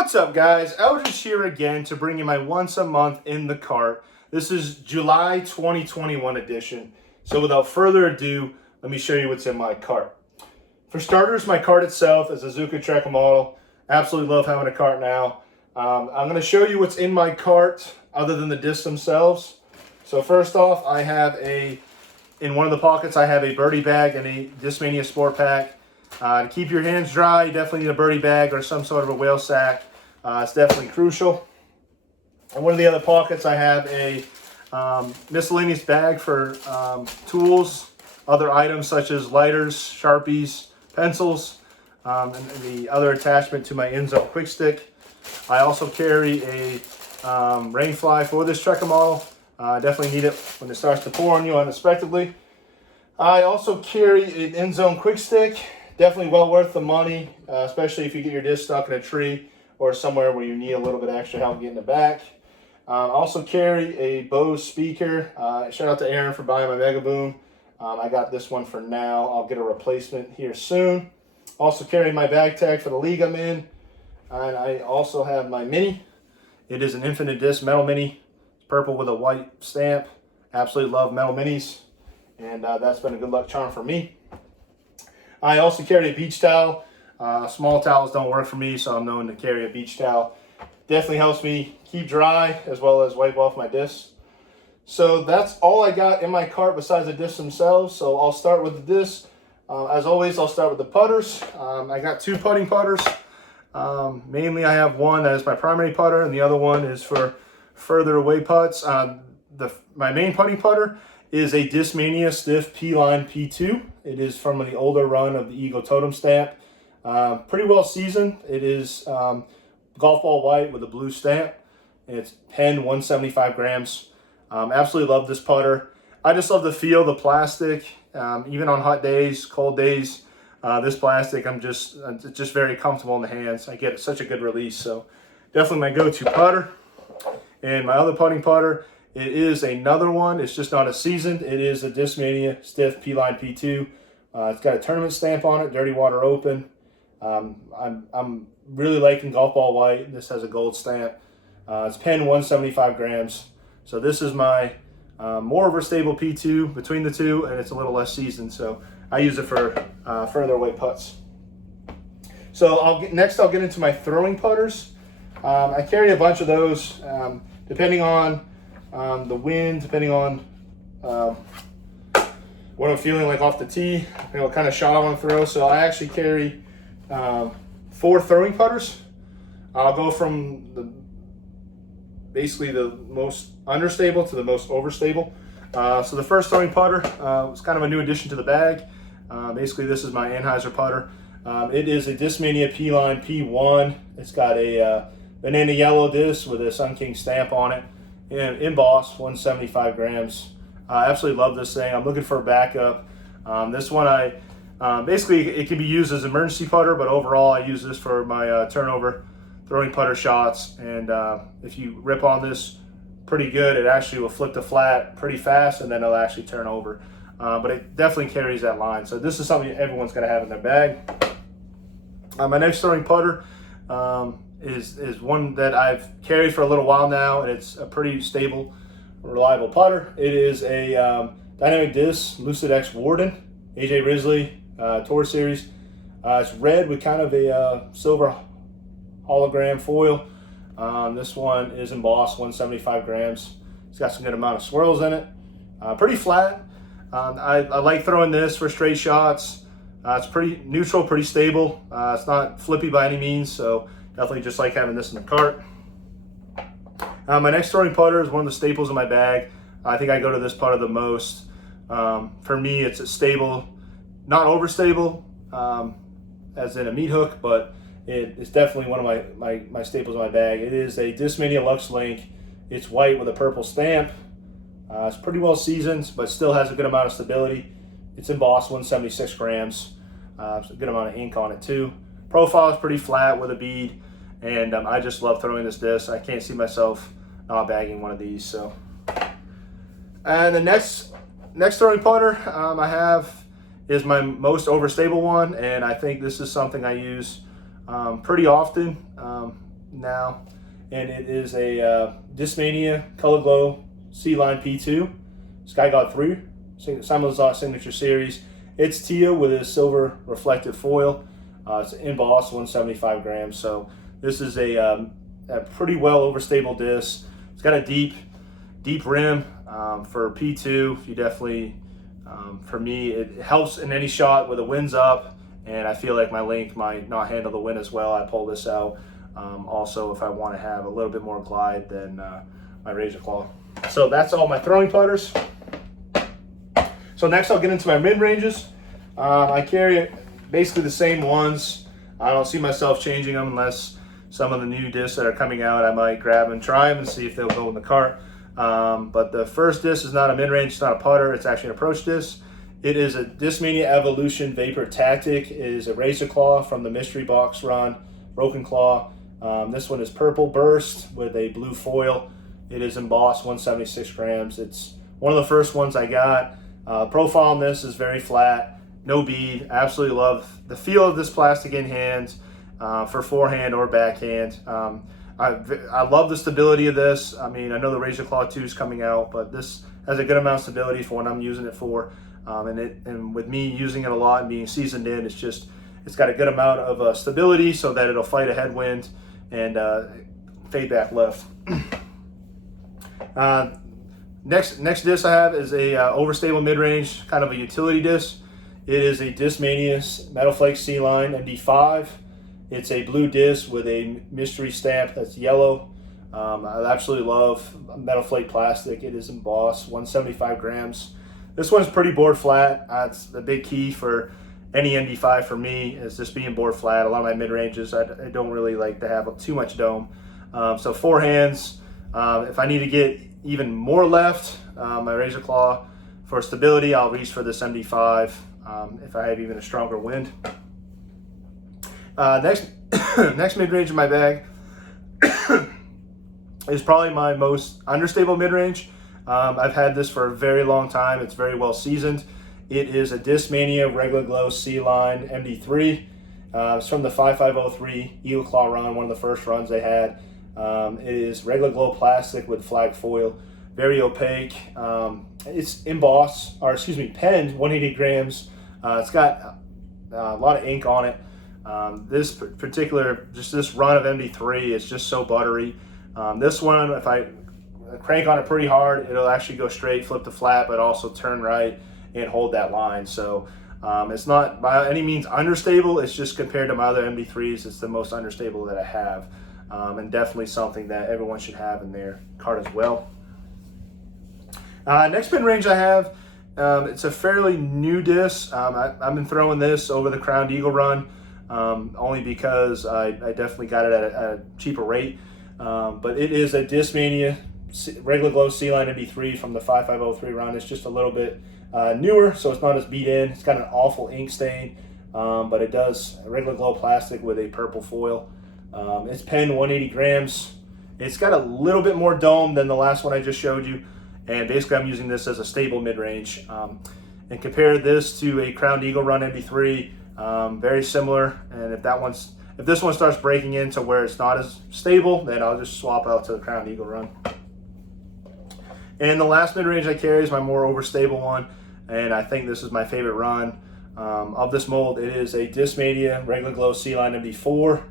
What's up, guys? Eldridge here again to bring you my once a month in the cart. This is July 2021 edition. So without further ado, let me show you what's in my cart. For starters, my cart itself is a Zuka Trek model. Absolutely love having a cart now. I'm going to show you what's in my cart other than the discs themselves. So first off, I have in one of the pockets, I have a birdie bag and a Discmania Sport Pack. To keep your hands dry, you definitely need a birdie bag or some sort of a whale sack. It's definitely crucial. In one of the other pockets, I have a miscellaneous bag for tools, other items such as lighters, Sharpies, pencils, and the other attachment to my Enzo quick stick. I also carry a rain fly for this Trekker model. Definitely need it when it starts to pour on you unexpectedly. I also carry an Enzo quick stick. Definitely well worth the money, especially if you get your disc stuck in a tree or somewhere where you need a little bit extra help getting it back. I also carry a Bose speaker. Shout out to Aaron for buying my Mega Boom. I got this one for now. I'll get a replacement here soon. Also carry my bag tag for the league I'm in. And I also have my Mini. It is an infinite disc metal Mini. It's purple with a white stamp. Absolutely love metal Minis. And that's been a good luck charm for me. I also carry a beach towel. Small towels don't work for me, so I'm known to carry a beach towel. Definitely helps me keep dry as well as wipe off my discs. So that's all I got in my cart besides the discs themselves. So I'll start with the discs. As always, I'll start with the putters. I got two putting putters. Mainly I have one that is my primary putter and the other one is for further away putts. My main putting putter is a Discmania Stiff P-Line P2. It is from the older run of the Eagle Totem stamp. Pretty well seasoned. It is golf ball white with a blue stamp. It's pen 175 grams. Absolutely love this putter. I just love the feel, the plastic. Even on hot days, cold days, this plastic, it's just very comfortable in the hands. I get such a good release. So definitely my go-to putter. And my other putting putter, it is another one. It's just not a seasoned. It is a Discmania Stiff P-Line P2. It's got a tournament stamp on it, Dirty Water Open. I'm really liking golf ball white. This has a gold stamp. It's pen 175 grams. So this is my more overstable P2 between the two, and it's a little less seasoned. So I use it for further away putts. So next I'll get into my throwing putters. I carry a bunch of those depending on the wind, depending on what I'm feeling like off the tee, what kind of shot I want to throw. So I actually carry 4 throwing putters. I'll go from basically the most understable to the most overstable. So the first throwing putter was kind of a new addition to the bag. Basically, this is my Anheuser putter. It is a Discmania P-Line P1. It's got a banana yellow disc with a Sun King stamp on it. And embossed, 175 grams. I absolutely love this thing. I'm looking for a backup. This one, basically it can be used as an emergency putter, but overall I use this for my turnover throwing putter shots. And if you rip on this pretty good, it actually will flip the flat pretty fast, and then it'll actually turn over. But it definitely carries that line. So this is something everyone's going to have in their bag. My next throwing putter is one that I've carried for a little while now, and it's a pretty stable, reliable putter. It is a Dynamic Disc Lucid X Warden, AJ Risley Tour Series. It's red with kind of a silver hologram foil. This one is embossed, 175 grams. It's got some good amount of swirls in it. Pretty flat. I like throwing this for straight shots. It's pretty neutral, pretty stable. It's not flippy by any means, so definitely just like having this in the cart. My next throwing putter is one of the staples in my bag. I think I go to this putter the most. For me, it's a stable, not overstable, as in a meat hook, but it's definitely one of my staples in my bag. It is a Discmania Lux Link. It's white with a purple stamp. It's pretty well seasoned, but still has a good amount of stability. It's embossed, 176 grams. It's a good amount of ink on it too. Profile is pretty flat with a bead, and I just love throwing this disc. I can't see myself not bagging one of these. So, and the next throwing putter I have is my most overstable one, and I think this is something I use pretty often. now, and it is a Discmania Color Glow C-Line P2 Sky God 3 Simon Signature Series. It's teal with a silver reflective foil. It's embossed 175 grams. So this is a pretty well overstable disc. It's got a deep rim for P2. You definitely, for me, it helps in any shot where the wind's up, and I feel like my link might not handle the wind as well. I pull this out. Also, if I want to have a little bit more glide than my Razor Claw. So that's all my throwing putters. So next I'll get into my mid-ranges. I carry basically the same ones. I don't see myself changing them unless some of the new discs that are coming out, I might grab and try them and see if they'll go in the cart. But the first disc is not a mid-range, it's not a putter, it's actually an approach disc. It is a Discmania Evolution Vapor Tactic. It is a Razor Claw from the Mystery Box run, Broken Claw. This one is purple burst with a blue foil. It is embossed 176 grams. It's one of the first ones I got. Profile on this is very flat, no bead. Absolutely love the feel of this plastic in hand for forehand or backhand. I love the stability of this. I mean, I know the Razor Claw 2 is coming out, but this has a good amount of stability for what I'm using it for. And with me using it a lot and being seasoned in, it's got a good amount of stability so that it'll fight a headwind and fade back left. Next disc I have is a overstable mid-range, kind of a utility disc. It is a Discmania Metal Flake C-Line MD5. It's a blue disc with a mystery stamp that's yellow. I absolutely love Metal Flake plastic. It is embossed 175 grams. This one's pretty board flat. That's the big key for any MD5 for me, is just being board flat. A lot of my mid-ranges, I don't really like to have too much dome. So forehands, if I need to get even more left, my Razor Claw, for stability, I'll reach for this MD5 if I have even a stronger wind. Next mid-range in my bag is probably my most understable mid-range. I've had this for a very long time. It's very well seasoned. It is a Discmania Regular Glow C-Line MD3. It's from the 5503 Eagle Claw run, one of the first runs they had. It is Regular Glow plastic with flag foil, very opaque. It's embossed, penned 180 grams. It's got a lot of ink on it. This run of MD3 is just so buttery. This one, if I crank on it pretty hard, it'll actually go straight, flip to flat, but also turn right and hold that line. So it's not by any means understable. It's just compared to my other MD3s, it's the most understable that I have. And definitely something that everyone should have in their cart as well. Next mid-range I have, it's a fairly new disc. I've been throwing this over the Crowned Eagle run, only because I definitely got it at a cheaper rate. But it is a Discmania Regular Glow C-Line MD3 from the 5503 run. It's just a little bit newer, so it's not as beat in. It's got an awful ink stain, but it does Regular Glow plastic with a purple foil. It's penned 180 grams. It's got a little bit more dome than the last one I just showed you, and basically I'm using this as a stable mid-range. And compare this to a Crowned Eagle Run MD3, very similar. And if this one starts breaking into where it's not as stable, then I'll just swap out to the Crowned Eagle Run. And the last mid-range I carry is my more overstable one, and I think this is my favorite run of this mold. It is a Discmania Regular Glow C-Line MD4.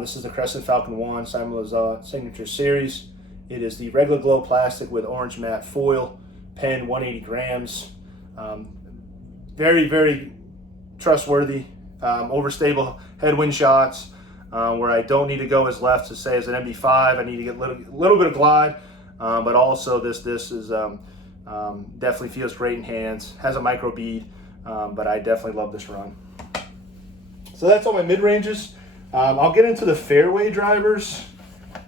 This is the Crescent Falcon 1 Simon Signature Series. It is the Regular Glow plastic with orange matte foil, penned 180 grams. Very, very trustworthy, overstable headwind shots where I don't need to go as left to say as an MD5. I need to get a little bit of glide, but also this is definitely feels great in hands, has a micro bead, but I definitely love this run. So that's all my mid-ranges. I'll get into the fairway drivers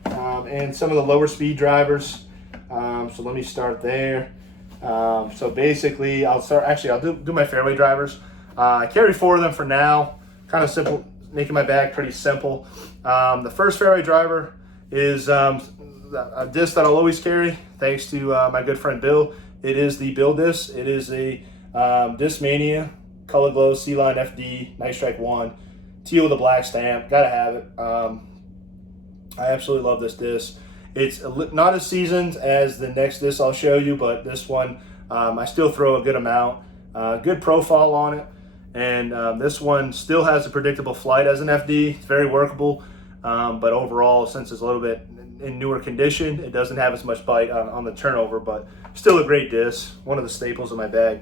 and some of the lower speed drivers. So let me start there. So basically, I'll do my fairway drivers. I carry 4 of them for now. Kind of simple, making my bag pretty simple. The first fairway driver is a disc that I'll always carry, thanks to my good friend Bill. It is the Bill disc. It is a Discmania Color Glow C-Line FD Night Strike 1. Teal with a black stamp, gotta have it. I absolutely love this disc. It's not as seasoned as the next disc I'll show you, but this one I still throw a good amount. Good profile on it, and this one still has a predictable flight as an FD. It's very workable, but overall, since it's a little bit in newer condition, it doesn't have as much bite on the turnover, but still a great disc, one of the staples in my bag.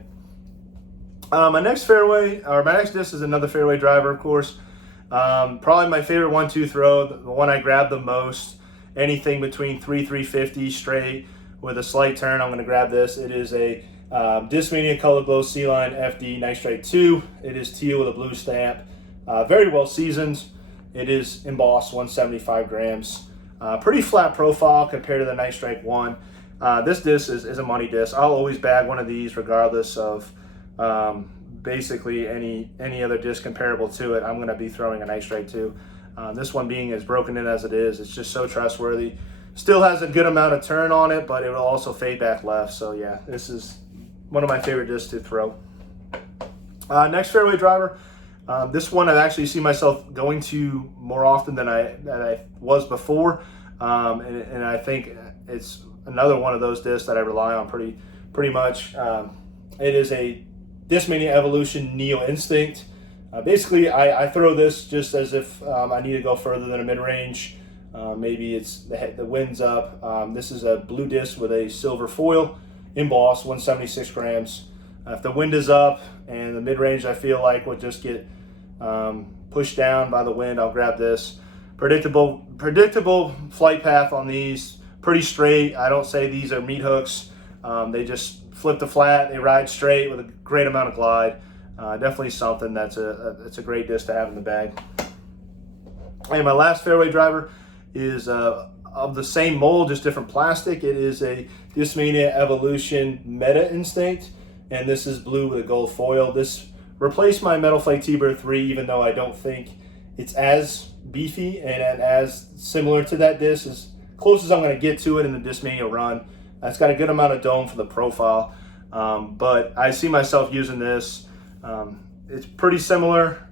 My next disc is another fairway driver, of course. Probably my favorite 1-2 throw, the one I grab the most. Anything between 350 straight with a slight turn, I'm going to grab this. It is a Discmania Color Glow C-Line FD Night Strike 2. It is teal with a blue stamp. Very well seasoned. It is embossed 175 grams. Pretty flat profile compared to the Night Strike 1. This disc is a money disc. I'll always bag one of these regardless of basically any other disc comparable to it. I'm going to be throwing a Night Strike 2. This one being as broken in as it is, it's just so trustworthy. Still has a good amount of turn on it, but it will also fade back left. So yeah, this is one of my favorite discs to throw. Next fairway driver. This one I've actually seen myself going to more often than I was before, and I think it's another one of those discs that I rely on pretty much. It is a Discmania Evolution Neo Instinct. Basically, I throw this just as if I need to go further than a mid-range. Maybe it's the wind's up. This is a blue disc with a silver foil, embossed, 176 grams. If the wind is up and the mid-range I feel like would just get pushed down by the wind, I'll grab this. Predictable flight path on these, pretty straight. I don't say these are meat hooks. They just flip to flat, they ride straight with a great amount of glide. Definitely something that's a great disc to have in the bag. And my last fairway driver is of the same mold, just different plastic. It is a Discmania Evolution Meta Instinct, and this is blue with a gold foil. This replaced my Metal Flake T-Bird 3, even though I don't think it's as beefy and as similar to that disc, as close as I'm going to get to it in the Discmania run. It's got a good amount of dome for the profile, but I see myself using this. It's pretty similar,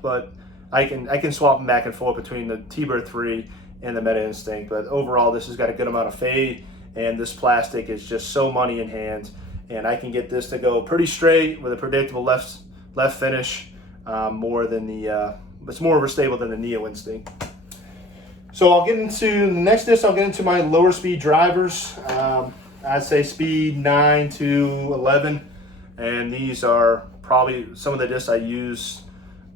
but I can swap them back and forth between the T-Bird 3 and the Meta Instinct. But overall, this has got a good amount of fade, and this plastic is just so money in hand. And I can get this to go pretty straight with a predictable left finish, more than it's more overstable than the Neo Instinct. So I'll get into the next disc. I'll get into my lower speed drivers. I'd say speed 9 to 11, and these are probably some of the discs I use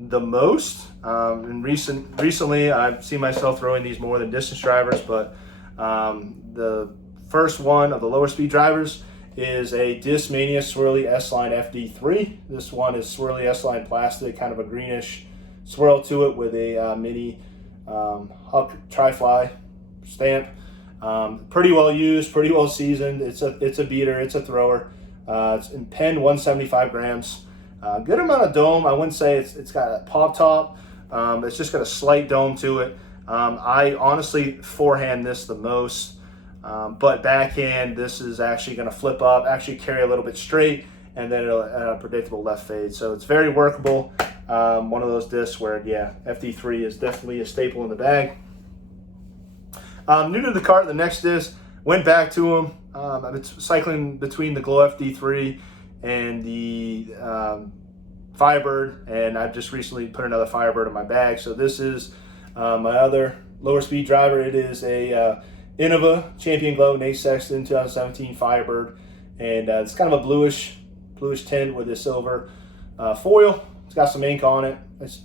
the most. And recently, I've seen myself throwing these more than distance drivers. But the first one of the lower speed drivers is a Discmania Swirly S-Line FD3. This one is Swirly S-Line plastic, kind of a greenish swirl to it with a mini Huck Tri-Fly stamp. Pretty well used, pretty well seasoned. It's a beater, it's a thrower. It's in pen 175 grams. Good amount of dome. I wouldn't say it's got a pop top. It's just got a slight dome to it. I honestly forehand this the most, but backhand this is actually going to flip up, actually carry a little bit straight, and then it'll a predictable left fade. So it's very workable. One of those discs where, yeah, FD3 is definitely a staple in the bag. New to the cart, the next disc, went back to them. I've been cycling between the Glow FD3 and the Firebird, and I've just recently put another Firebird in my bag. So this is my other lower speed driver. It is a Innova Champion Glow Nate Sexton 2017 Firebird, and it's kind of a bluish tint with a silver foil. It's got some ink on it. It's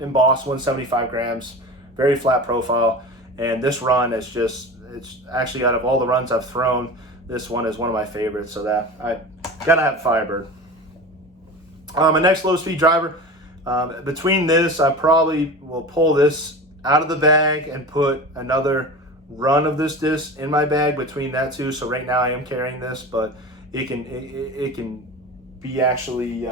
embossed, 175 grams, very flat profile. And this run is it's actually, out of all the runs I've thrown, this one is one of my favorites. So that I gotta have Firebird. My next low speed driver, between this, I probably will pull this out of the bag and put another run of this disc in my bag between that two. So right now I am carrying this, but it can be actually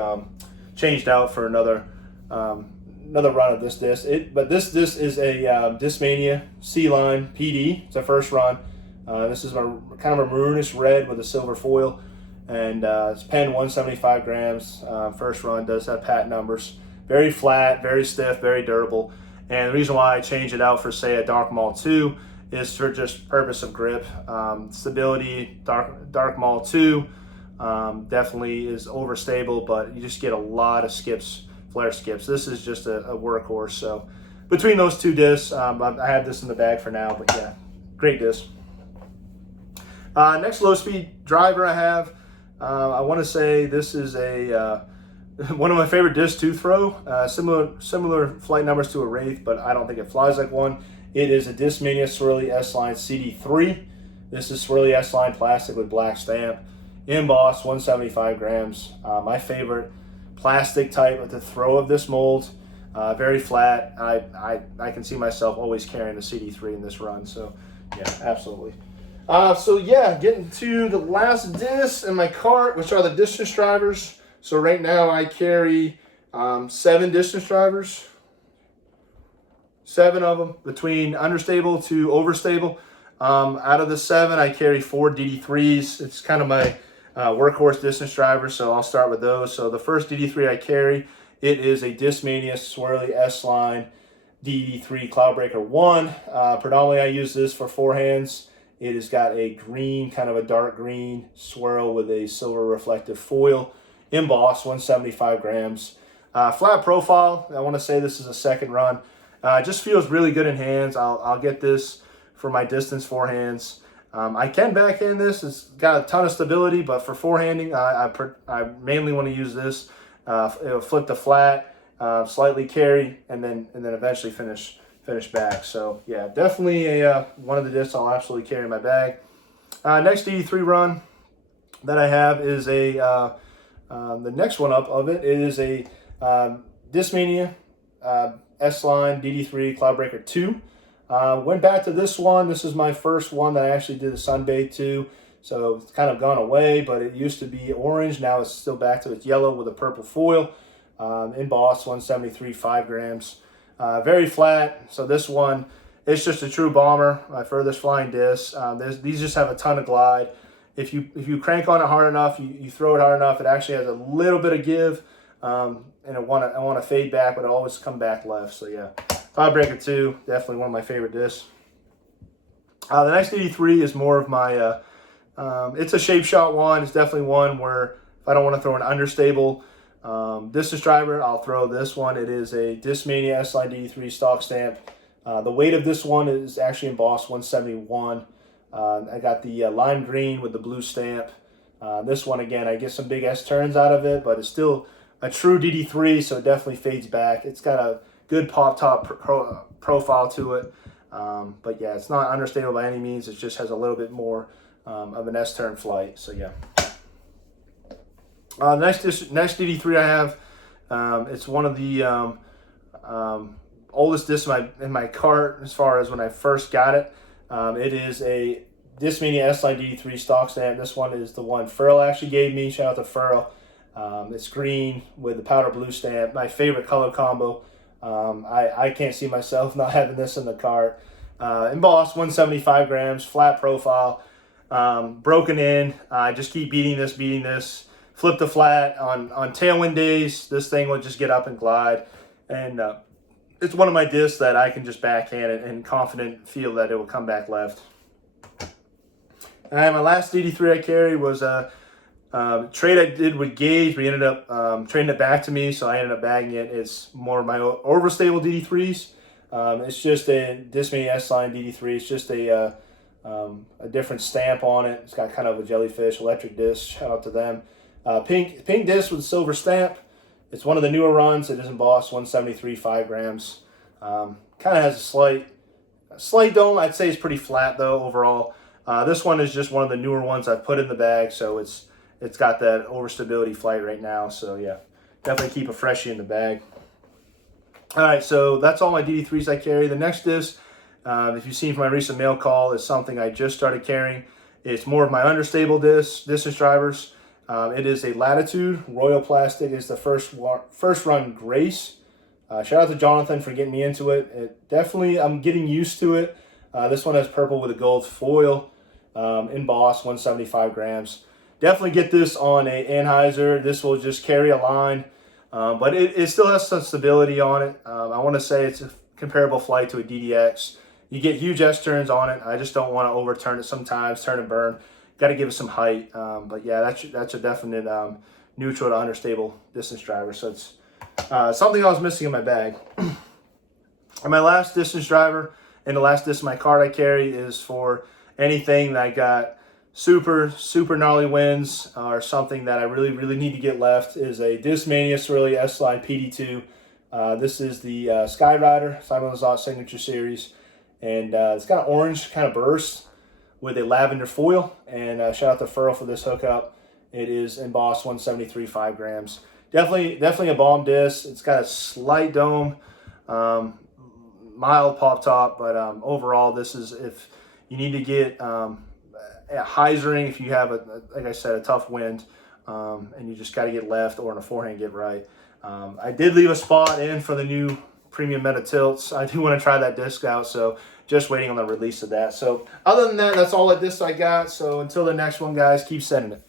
changed out for another run of this disc. But this disc is a Discmania C-Line PD. It's a first run. This is my kind of a maroonish red with a silver foil, and it's pen 175 grams. First run, does have patent numbers. Very flat, very stiff, very durable, And the reason why I change it out for, say, a Dark Maul 2 is for just purpose of grip. Stability, Dark Maul 2 definitely is overstable, but you just get a lot of skips, flare skips. This is just a workhorse. So between those two discs, I have this in the bag for now, but yeah, great disc. Next low-speed driver I have, I want to say this is a one of my favorite discs to throw. Similar flight numbers to a Wraith, but I don't think it flies like one. It is a Discmania Swirly S-Line CD3. This is Swirly S-Line plastic with black stamp. Embossed, 175 grams. My favorite plastic type to throw of this mold. Very flat. I can see myself always carrying the CD3 in this run. So yeah, absolutely. So yeah, getting to the last disc in my cart, which are the distance drivers. So right now I carry 7 distance drivers. 7 of them, between understable to overstable. Out of the 7, I carry 4 DD3s. It's kind of my workhorse distance driver, so I'll start with those. So the first DD3 I carry, it is a Discmania Swirly S-Line DD3 Cloudbreaker 1. Predominantly I use this for forehands. It has got a green, kind of a dark green swirl with a silver reflective foil. Embossed, 175 grams. Flat profile, I want to say this is a second run. Just feels really good in hands. I'll get this for my distance forehands. I can backhand this. It's got a ton of stability, but for forehanding, I mainly want to use this. It'll flip to flat, slightly carry, and then eventually finish back. So yeah, definitely one of the discs I'll absolutely carry in my bag. Next DD3 run that I have is the next one up of it is a Discmania S-Line DD3 Cloudbreaker 2. Went back to this one. This is my first one that I actually did the sunbathe to. So it's kind of gone away, but it used to be orange. Now it's still back to its yellow with a purple foil. Embossed, 173, 5 grams. Very flat. So this one, it's just a true bomber. My furthest flying disc. These just have a ton of glide. If you crank on it hard enough, you throw it hard enough, it actually has a little bit of give. And I want to fade back, but I always come back left. So yeah, Cloudbreaker 2, definitely one of my favorite discs. The next DD3 is more of my, it's a shape shot one. It's definitely one where if I don't want to throw an understable distance driver, I'll throw this one. It is a Discmania S-Line DD3 stock stamp. The weight of this one is actually embossed 171. I got the lime green with the blue stamp. This one, again, I get some big S-turns out of it, but it's still a true DD3, so it definitely fades back. It's got a good pop-top profile to it. But yeah, it's not understable by any means. It just has a little bit more of an S-turn flight, so yeah. Next DD3 I have, it's one of the oldest discs in my cart as far as when I first got it. It is a Discmania S-Line DD3 stock stamp. This one is the one Furl actually gave me. Shout out to Furl. It's green with the powder blue stamp. My favorite color combo. I can't see myself not having this in the cart. Embossed, 175 grams, flat profile, broken in. I just keep beating this. Flip to flat on tailwind days. This thing will just get up and glide. And it's one of my discs that I can just backhand and confident feel that it will come back left. And my last DD3 I carried was a trade I did with Gage. We ended up trading it back to me, so I ended up bagging it. It's more of my overstable DD3s. It's just a Discmania S-Line DD3. It's just a different stamp on it. It's got kind of a jellyfish electric disc. Shout out to them. Pink disc with silver stamp. It's one of the newer runs. It is embossed, 173, 5 grams. Kind of has a slight dome. I'd say it's pretty flat though overall. This one is just one of the newer ones I've put in the bag, so it's got that overstability flight right now. So yeah, definitely keep a freshie in the bag. All right, so that's all my DD3s I carry. The next disc, if you've seen from my recent mail call, is something I just started carrying. It's more of my understable distance drivers. It is a Latitude Royal Plastic. It's the first run Grace. Shout out to Jonathan for getting me into it. Definitely, I'm getting used to it. This one has purple with a gold foil, embossed, 175 grams. Definitely get this on a Anheuser. This will just carry a line, but it still has some stability on it. I want to say it's comparable flight to a DDX. You get huge S-turns on it. I just don't want to overturn it sometimes, turn and burn. Got to give it some height. But yeah, that's a definite neutral to understable distance driver. So it's something I was missing in my bag. And my last distance driver and the last disc of my cart I carry is for anything that I got super gnarly winds or something that I really need to get left is a Discmania Swirly S-Line PD2. This is the Skyrider, Simon Lizotte Signature Series. And it's got an orange kind of burst with a lavender foil. And shout out to Furl for this hookup. It is embossed 173 5 grams. Definitely a bomb disc. It's got a slight dome, mild pop top, but overall this is if you need to get a hyzering, if you have like I said, a tough wind, and you just got to get left or in a forehand get right. I did leave a spot in for the new premium meta tilts. I do want to try that disc out, so just waiting on the release of that. So other than that, that's all the discs I got. So until the next one, guys, keep sending it.